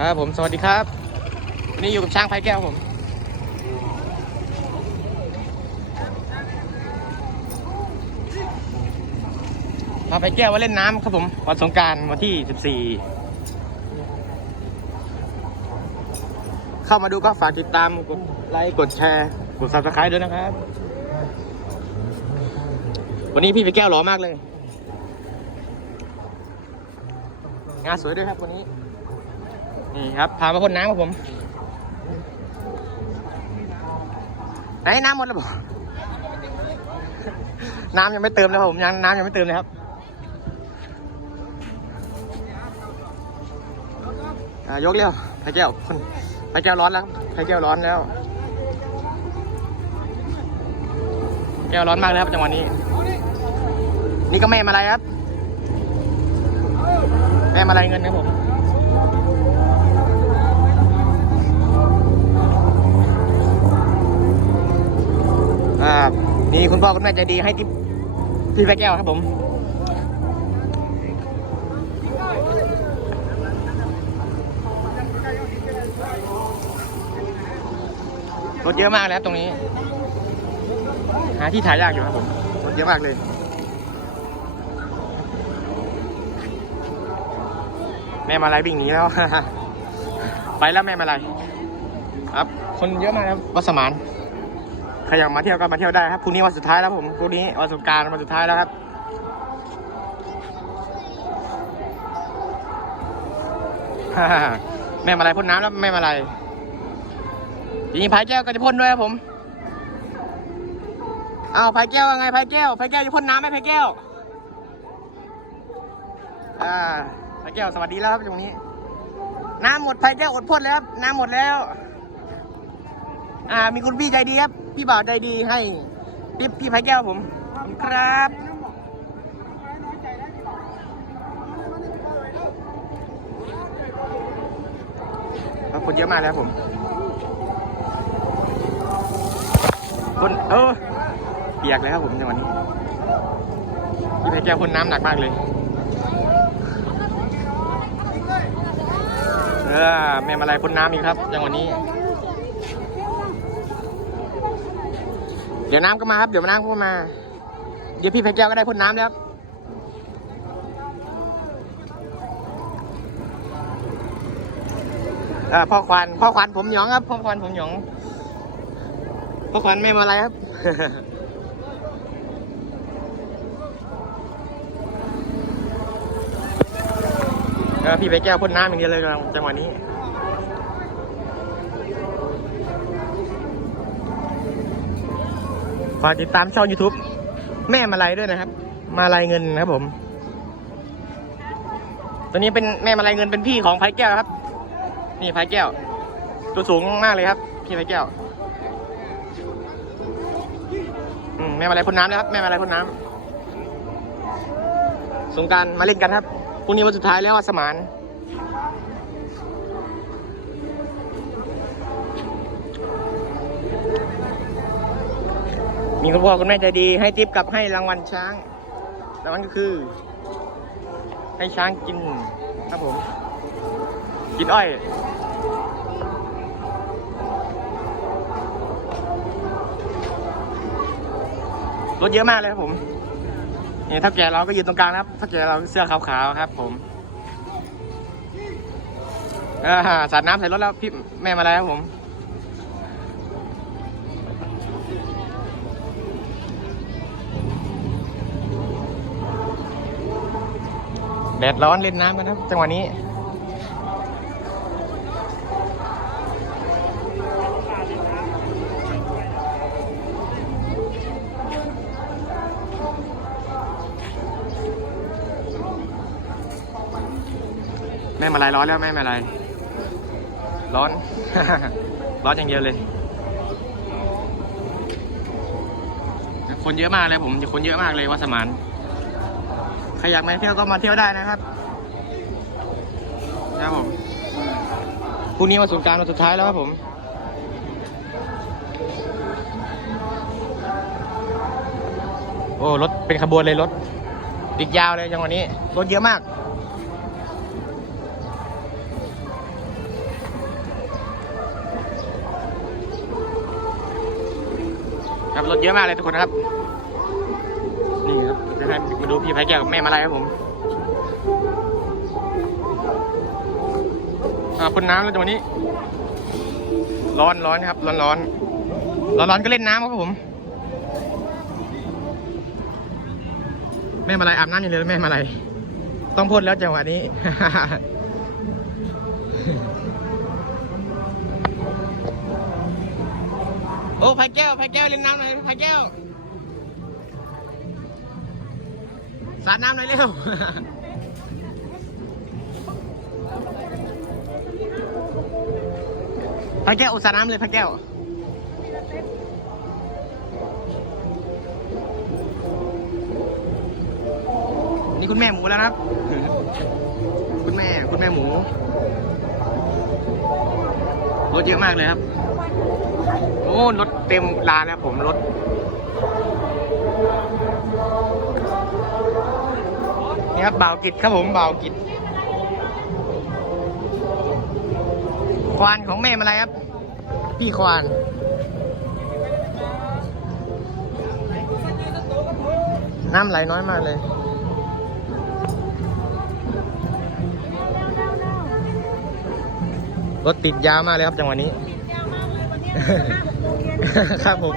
ครับผมสวัสดีครับวันนี่อยู่กับช้างไผ่แก้วผม พาไผ่แก้วมาเล่นน้ำครับผม วันสงการวันที่ 14 เข้ามาดูก็ฝากติดตามกดไลค์กดแชร์ กด subscribe ด้วยนะครับ วันนี้พี่ไผ่แก้วหล่อมากเลย งานสวยด้วยครับวันนี้ นี่ครับ พามาพ่นน้ำครับผม ไหนน้ำหมดแล้วบอกน้ำยังไม่เติมเลยครับผมยังน้ำยังไม่เติมเลยครับยกเร็วไผ่แก้วพ่นไผ่แก้วร้อนแล้วครับไผ่แก้วร้อนแล้ว แก้วร้อนมากเลยครับจังหวะนี้ นี่ก็แม่มาอะไรครับ แม่มาอะไรเงินครับผม คุณพ่อคุณแม่ใจดีให้ทิปพี่แป๊กแก้วครับผม รถเยอะมากแล้วตรงนี้ หาที่ถ่ายยากอยู่ครับผม รถเยอะมากเลยแม่มาลายวิ่งหนีแล้ว ไปแล้วแม่มาลายครับ คนเยอะมากครับวัดสมาน ใครอยากมาเที่ยวก็มาเที่ยวได้ครับพรุ่งนี้วันสุดท้ายแล้วผมพรุ่งนี้วันสงการวันสุดท้ายแล้วครับแม่มาลายพ่นน้ำแล้วแม่มาลายทีนี้พายแก้วก็จะพ่นด้วยครับผมอ้าวพายแก้วว่าไงพายแก้วพายแก้วจะพ่นน้ำไหมพายแก้วอ่าพายแก้วสวัสดีแล้วครับตรงนี้ น้ำหมดพายแก้วอดพ่นแล้วครับน้ำหมดแล้ว อ่ามีคุณพี่ใจดีครับ พี่บ่าวใจดีให้ทิปพี่ไผ่แก้วผมขอบคุณครับ คนเยอะมากแล้วผม คนเออเปียกเลยครับผมจังหวะนี้พี่ไผ่แก้วพ่นน้ำหนักมากเลยเออแม่มาลายพ่นน้ำอีกครับจังหวะนี้ เดี๋ยวน้ำก็มาครับ เดี๋ยวน้ำก็มา เดี๋ยวพี่ไผ่แก้วก็ได้พ่นน้ำแล้วครับเอ่อพ่อควันพ่อควันผมหยองครับ พ่อควันผมหยอง พ่อควันไม่มาอะไรครับพี่ไผ่แก้วพ่นน้ำอย่างเดียวเลยจังหวะนี้ ฝากติดตามช่อง YouTube แม่มาลัยด้วยนะครับ มาลัยเงินนะครับผม ตัวนี้เป็นแม่มาลัยเงินเป็นพี่ของไผ่แก้วครับ นี่ไผ่แก้ว ตัวสูงมากเลยครับ พี่ไผ่แก้วอืมแม่มาลัยพ่นน้ำนะครับ แม่มาลัยพ่นน้ำสงการมาเล่นกันครับพรุ่งนี้วันสุดท้ายแล้ววัสมาน มีคุณพ่อคุณแม่ใจดี ให้ทิปกับให้รางวัลช้าง รางวัลก็คือ ให้ช้างกินครับผม กินอ้อยรถเยอะมากเลยครับผมนี่ถ้าแก่เราก็ยืนตรงกลางนะครับถ้าแก่เราเสื้อขาวๆครับ ผมอ่าสาดน้ำใส่รถแล้วพี่แม่มาแล้วครับผม แดดร้อนเล่นน้ำกันครับ จังหวะนี้ แม่มาลายร้อนแล้วแม่มาลายร้อน ร้อนอย่างเดียวเลย คนเยอะมากเลยผมคนเยอะมากเลยวัดสมาน รอยากมาเที่ยวก็มาเที่ยวได้นะครับนะครับผมพรุ่งนี้มาสุงการมาสุดท้ายแล้วครับผมโอ้รถเป็นขบวนเลยรถติดยาวเลยยังวันนี้รถเยอะมากครับรถเยอะมากเลยทุกคนครับ ดูพี่ไผ่แก้วกับแม่มาลายครับผมอาพ่นน้ำแล้วจังหวะนี้ ร้อนร้อนครับ ร้อนร้อนร้อนร้อนก็เล่นน้ำครับผม แม่มาลายอาบน้ำอยู่เลยแม่มาลายต้องพ่นแล้วจังหวะนี้โอ้ไผ่แก้วไผ่แก้วเล่นน้ำหน่อยไผ่แก้ว สาดน้ำหน่อยเร็วไผ่แก้วอุตสาดน้ำเลยไผ่แก้วนี่คุณแม่หมูแล้วครับ คุณแม่ คุณแม่หมูรถเยอะมากเลยครับ โอ้ รถเต็มลานแล้วผมรถ นี่ครับบ่าวกิจครับผมบ่าวกิจควานของแม่มาอะไรครับ พี่ควานน้ำไหลน้อยมากเลย รถติดยาวมากเลยครับจังหวะนี้ ครับผม